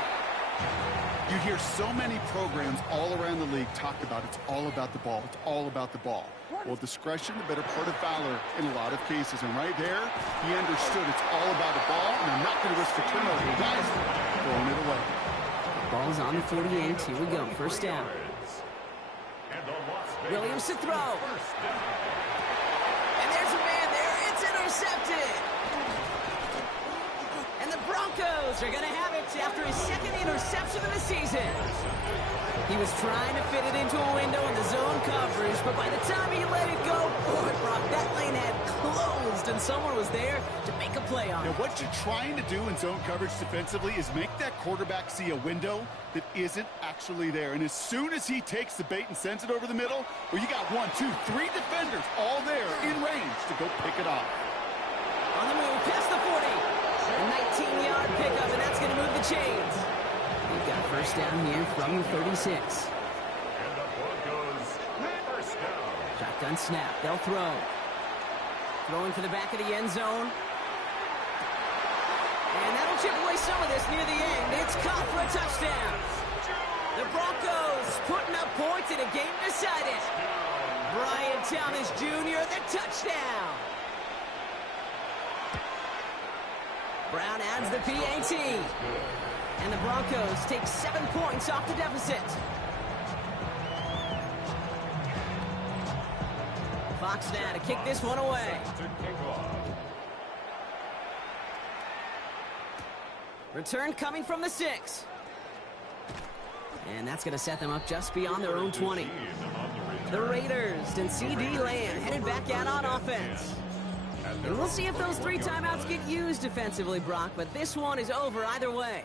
You hear so many programs all around the league talk about it's all about the ball. It's all about the ball. Well, discretion, the better part of valor in a lot of cases. And right there, he understood it's all about the ball, and I'm not going to risk a turnover. Guys, throwing it away. Ball's on the 48. Here we go. First down. Williams to throw. And there's a man there. It's intercepted. And the Broncos are going to have it after his second interception of the season. He was trying to fit it into a window in the zone coverage, but by the time he let it go, boy, Brock, that lane had closed, and someone was there to make a play on it. Now, what you're trying to do in zone coverage defensively is make that quarterback see a window that isn't actually there. And as soon as he takes the bait and sends it over the middle, well, you got 1, 2, 3 defenders all there in range to go pick it off. On the move, past the 40. A 19-yard pickup, and that's going to move the chains. They've got first down here from the 36. And the Broncos, first down. Shotgun snap. They'll throw. Throwing for the back of the end zone. And that'll chip away some of this near the end. It's caught for a touchdown. The Broncos putting up points in a game decided. Brian Thomas Jr., the touchdown. Brown adds the PAT. And the Broncos take 7 points off the deficit. Fox now to kick this one away. Return coming from the 6. And that's going to set them up just beyond their own 20. The Raiders and CeeDee Lamb headed back out on offense. And we'll see if those 3 timeouts get used defensively, Brock, but this one is over either way.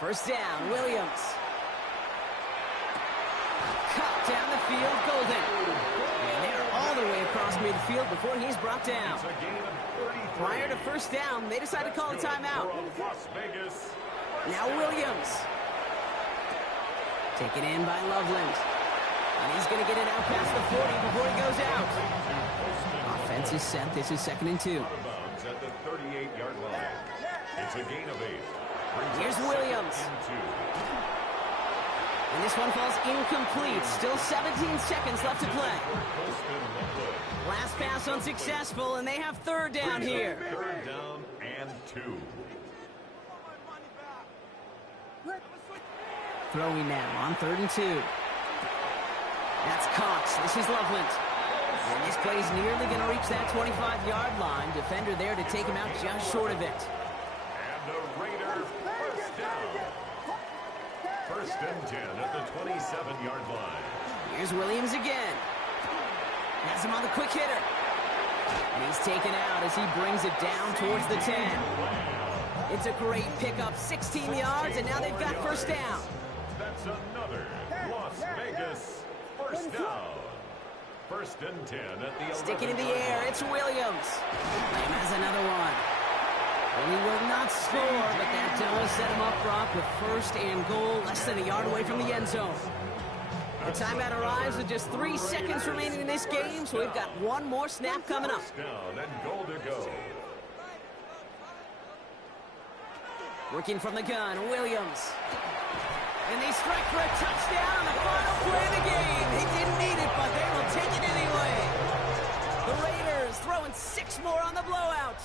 First down, Williams. Cut down the field, Golden. And they're all the way across midfield before he's brought down. Prior to first down, they decide to call a timeout. Now Williams. Taken in by Loveland. And he's going to get it out past the 40 before he goes out. Offense is set. This is 2nd and 2. Out of bounds at the 38-yard line. It's a gain of 8. Here's Williams. And this one falls incomplete. Still 17 seconds left to play. Last pass unsuccessful, and they have 3rd down here. 3rd down and 2. Throwing now on 3rd and 2. That's Cox. This is Loveland. And this play's nearly going to reach that 25-yard line. Defender there to take him out just short of it. And the Raiders first down. 1st and 10 at the 27-yard line. Here's Williams again. Has him on the quick hitter. And he's taken out as he brings it down towards the 10. It's a great pickup, 16 yards, and now they've got first down. That's another Las Vegas first down. 1st and 10 at the 11. Sticking in the air, it's Williams. Lamb has another one. Well, he will not score, but that does set him up, Brock, with 1st and goal, less than a yard away from the end zone. The timeout arrives with just 3 seconds remaining in this game, so we've got one more snap coming up. First down and goal to go. Working from the gun, Williams. And they strike for a touchdown on the final play of the game. They didn't need it, but they will take it anyway. The Raiders throwing 6 more on the blowout.